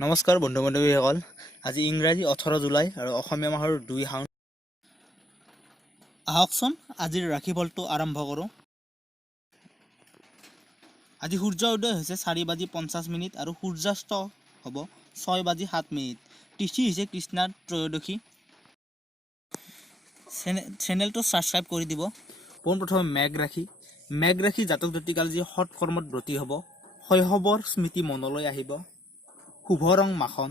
নমস্কাৰ বন্ধু বান্ধৱীসকল। আজি ইংৰাজী 18 জুলাই আৰু অসমীয়া মাহৰ 2 শাওন। আহকচোন আজিৰ ৰাশিফলটো আৰম্ভ কৰোঁ। আজি সূৰ্য উদয় হৈছে 4:50 আৰু সূৰ্যাস্ত হ'ব 6:07। তিথি হৈছে কৃষ্ণাৰ ত্ৰয়োদশী। চেনেলটো ছাবস্ক্ৰাইব কৰি দিব। পোনপ্ৰথমে মেঘ ৰাশি জাতক জাতিকাল যি সৎ কৰ্মত ব্ৰতী হ'ব। শৈশৱৰ স্মৃতি মনলৈ আহিব। শুভ ৰং মাখন।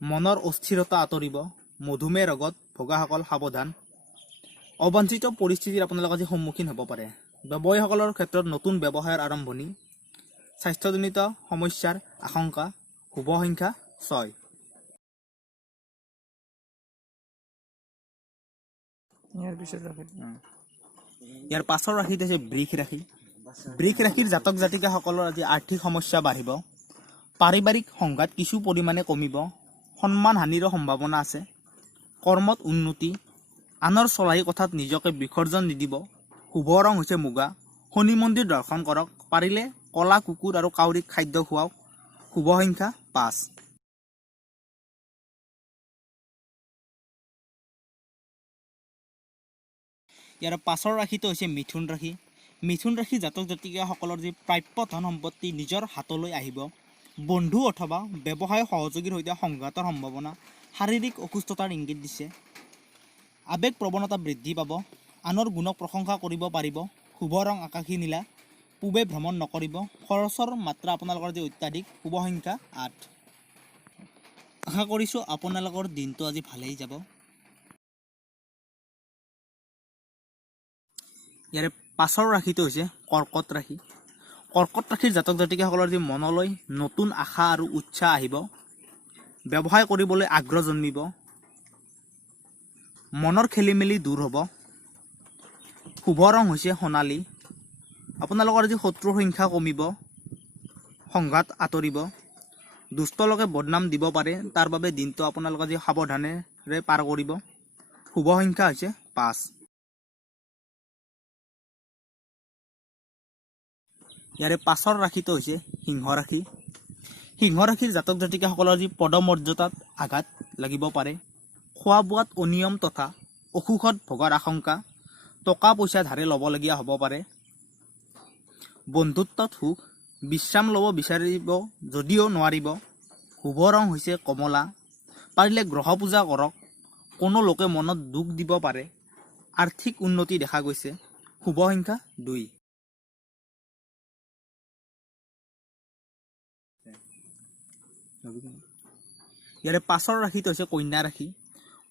মনৰ অস্থিৰতা আঁতৰিব। মধুমেহ ৰোগত ভোগাসকল সাৱধান। অবাঞ্ছিত পৰিস্থিতিৰ আপোনালোক আজি সন্মুখীন হ'ব পাৰে। ব্যৱসায়ীসকলৰ ক্ষেত্ৰত নতুন ব্যৱসায়ৰ আৰম্ভণি। স্বাস্থ্যজনিত সমস্যাৰ আশংকা। শুভ সংখ্যা 6। ইয়াৰ পাছৰ ৰাশিত হৈছে বৃষ ৰাশি। বৃষ ৰাশিৰ জাতক জাতিকাসকলৰ আজি আৰ্থিক সমস্যা বাঢ়িব। পাৰিবাৰিক সংঘাত কিছু পৰিমাণে কমিব। সন্মান হানিৰো সম্ভাৱনা আছে। কৰ্মত উন্নতি। আনৰ চলাহী কথাত নিজকে বিসৰ্জন নিদিব। শুভ ৰং হৈছে মুগা। শনি মন্দিৰ দৰ্শন কৰক। পাৰিলে কলা কুকুৰ আৰু কাউৰীক খাদ্য খুৱাওক। শুভ সংখ্যা 5। ইয়াৰ পাছৰ ৰাশিটো হৈছে মিথুন ৰাশি। মিথুন ৰাশি জাতক জাতিকাসকলৰ যি প্ৰাপ্য ধন সম্পত্তি নিজৰ হাতলৈ আহিব। বন্ধু অথবা ব্যৱসায় সহযোগীৰ সৈতে সংঘাতৰ সম্ভাৱনা। শাৰীৰিক অসুস্থতাৰ ইংগিত দিছে। আৱেগ প্ৰৱণতা বৃদ্ধি পাব। আনৰ গুণক প্ৰশংসা কৰিব পাৰিব। শুভ ৰং আকাশী নীলা। পূবে ভ্ৰমণ নকৰিব। খৰচৰ মাত্ৰা আপোনালোকৰ যি অত্যাধিক। শুভ সংখ্যা 8। আশা কৰিছোঁ আপোনালোকৰ দিনটো আজি ভালেই যাব। ইয়াৰে পাছৰ ৰাশিটো হৈছে কৰ্কট ৰাশি। কৰ্কট ৰাশিৰ জাতক জাতিকাসকলৰ যি মনলৈ নতুন আশা আৰু উৎসাহ আহিব। ব্যৱসায় কৰিবলৈ আগ্ৰহ জন্মিব। মনৰ খেলি মেলি দূৰ হ'ব। শুভ ৰং হৈছে সোণালী। আপোনালোকৰ যি শত্ৰুৰ সংখ্যা কমিব। সংঘাত আঁতৰিব। দুষ্ট লোকে বদনাম দিব পাৰে। তাৰ বাবে দিনটো আপোনালোকে যি সাৱধানেৰে পাৰ কৰিব। শুভ সংখ্যা হৈছে 5। ইয়াৰে পাছৰ ৰাশিটো হৈছে সিংহ ৰাশি। সিংহ ৰাশিৰ জাতক জাতিকাসকলৰ যি পদমৰ্যাদাত আঘাত লাগিব পাৰে। খোৱা বোৱাত অনিয়ম তথা অসুখত ভোগাৰ আশংকা। টকা পইচা ধাৰে ল'বলগীয়া হ'ব পাৰে। বন্ধুত্বত সুখ। বিশ্ৰাম ল'ব বিচাৰিব যদিও নোৱাৰিব। শুভ ৰং হৈছে কমলা। পাৰিলে গ্ৰহ পূজা কৰক। কোনো লোকে মনত দুখ দিব পাৰে। আৰ্থিক উন্নতি দেখা গৈছে। শুভ সংখ্যা 2। ইয়াৰে পাছৰ ৰাশিটো হৈছে কন্যা ৰাশি।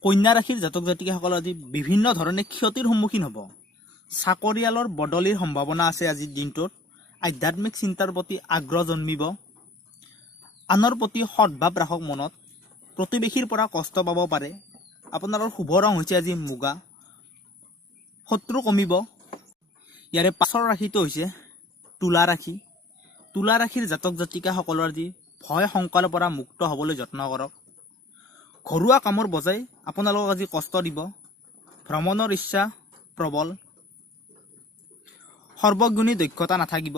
কন্যা ৰাশিৰ জাতক জাতিকাসকলৰ আজি বিভিন্ন ধৰণে ক্ষতিৰ সন্মুখীন হ'ব। চাকৰিয়ালৰ বদলিৰ সম্ভাৱনা আছে আজিৰ দিনটোত। আধ্যাত্মিক চিন্তাৰ প্ৰতি আগ্ৰহ জন্মিব। আনৰ প্ৰতি সদ্ভাৱ ৰাখক মনত। প্ৰতিবেশীৰ পৰা কষ্ট পাব পাৰে। আপোনালোকৰ শুভ ৰং হৈছে আজি মুগা। শত্ৰু কমিব। ইয়াৰে পাছৰ ৰাশিটো হৈছে তুলা ৰাশি। তুলা ৰাশিৰ জাতক জাতিকাসকলৰ যি ভয় শংকাৰ পৰা মুক্ত হ'বলৈ যত্ন কৰক। ঘৰুৱা কামৰ বজাই আপোনালোকক আজি কষ্ট দিব। ভ্ৰমণৰ ইচ্ছা প্ৰবল। সৰ্বগুণী দক্ষতা নাথাকিব।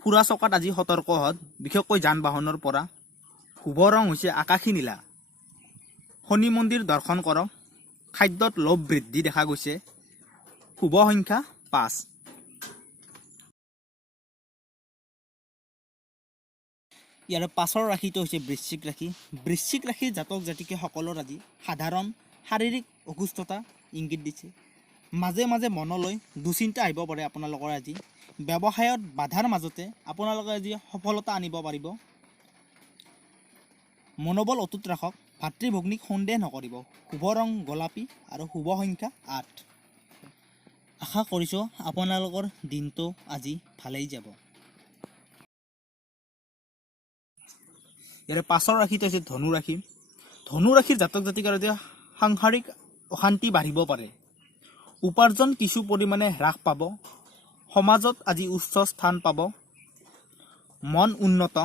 ফুৰা চকাত আজি সতৰ্ক হওক, বিশেষকৈ যান বাহনৰ পৰা। শুভ ৰং হৈছে আকাশী নীলা। শনি মন্দিৰ দৰ্শন কৰক। খাদ্যত লোভ বৃদ্ধি দেখা গৈছে। শুভ সংখ্যা 5। ইয়াৰে পাছৰ ৰাশিটো হৈছে বৃশ্চিক ৰাশি। বৃশ্চিক ৰাশিৰ জাতক জাতিকাসকলৰ আজি সাধাৰণ শাৰীৰিক অসুস্থতা ইংগিত দিছে। মাজে মাজে মনলৈ দুশ্চিন্তা আহিব পাৰে আপোনালোকৰ আজি। ব্যৱসায়ত বাধাৰ মাজতে আপোনালোকে আজি সফলতা আনিব পাৰিব। মনোবল অটুট ৰাখক। ভাতৃ ভগ্নীক সন্দেহ নকৰিব। শুভ ৰং গোলাপী আৰু শুভ সংখ্যা 8। আশা কৰিছোঁ আপোনালোকৰ দিনটো আজি ভালেই যাব। ইয়াৰে পাছৰ ৰাশিটো হৈছে ধনু ৰাশি। ধনু ৰাশিৰ জাতক জাতিকাৰ সাংসাৰিক অশান্তি বাঢ়িব পাৰে। উপাৰ্জন কিছু পৰিমাণে হ্ৰাস পাব। সমাজত আজি উচ্চ স্থান পাব। মন উন্নত।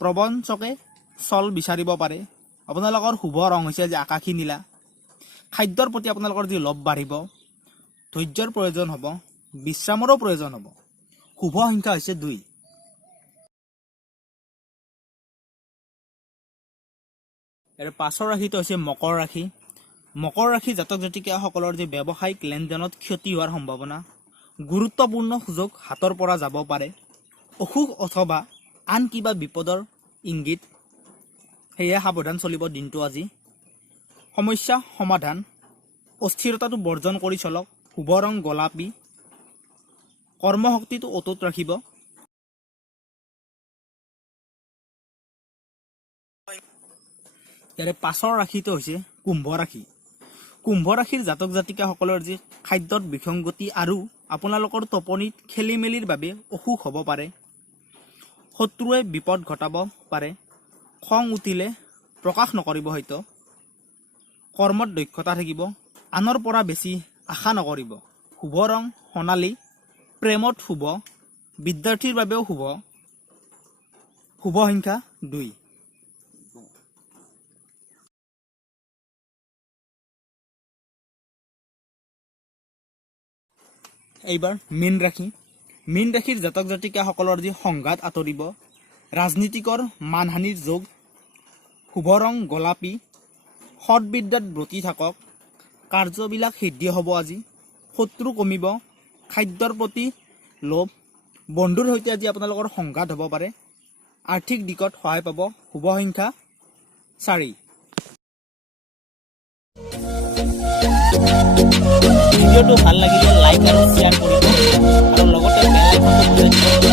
প্ৰবঞ্চকে চল বিচাৰিব পাৰে। আপোনালোকৰ শুভ ৰং হৈছে আজি আকাশী নীলা। খাদ্যৰ প্ৰতি আপোনালোকৰ যি লোভ বাঢ়িব। ধৈৰ্যৰ প্ৰয়োজন হ'ব। বিশ্ৰামৰো প্ৰয়োজন হ'ব। শুভ সংখ্যা হৈছে 2। ইয়াৰ পাছৰ ৰাশিটো হৈছে মকৰ ৰাশি। মকৰ ৰাশি জাতক জাতিকাসকলৰ যে ব্যৱসায়িক লেনদেনত ক্ষতি হোৱাৰ সম্ভাৱনা, গুৰুত্বপূৰ্ণ সুযোগ হাতৰ পৰা যাব পাৰে, অসুখ অথবা আন কিবা বিপদৰ ইংগিত, সেয়ে সাৱধান চলিব দিনটো আজি। সমস্যা সমাধান, অস্থিৰতাটো বৰ্জন কৰি চলক, শুভ ৰং গোলাপী, কৰ্মশক্তিটো অটুট ৰাখিব। ইয়াৰে পাছৰ ৰাশিটো হৈছে কুম্ভ ৰাশি। কুম্ভ ৰাশিৰ জাতক জাতিকাসকলৰ যি খাদ্যত বিসংগতি আৰু আপোনালোকৰ টোপনিত খেলি মেলিৰ বাবে অসুখ হ'ব পাৰে, শত্ৰুৱে বিপদ ঘটাব পাৰে, খং উঠিলে প্ৰকাশ নকৰিব হয়তো, কৰ্মত দক্ষতা থাকিব, আনৰ পৰা বেছি আশা নকৰিব, শুভ ৰং সোণালী, প্ৰেমত শুভ, বিদ্যাৰ্থীৰ বাবেও শুভ, শুভ সংখ্যা 2। এইবাৰ মীন ৰাশি। মীন ৰাশিৰ জাতক জাতিকাসকলৰ যি সংঘাত আঁতৰিব, ৰাজনীতিকৰ মানহানিৰ যোগ, শুভ ৰং গোলাপী, সৎবিদ্যাত ব্ৰতী থাকক, কাৰ্যবিলাক সিদ্ধি হ'ব আজি, শত্ৰু কমিব, খাদ্যৰ প্ৰতি লোভ, বন্ধুৰ সৈতে আজি আপোনালোকৰ সংঘাত হ'ব পাৰে, আৰ্থিক দিশত সহায় পাব, শুভ সংখ্যা 4। ভিডিঅ'টো ভাল লাগিলে লাইক আৰু শ্বেয়াৰ কৰিব আৰু লগতে বেল আইকনটো বজাই দিব।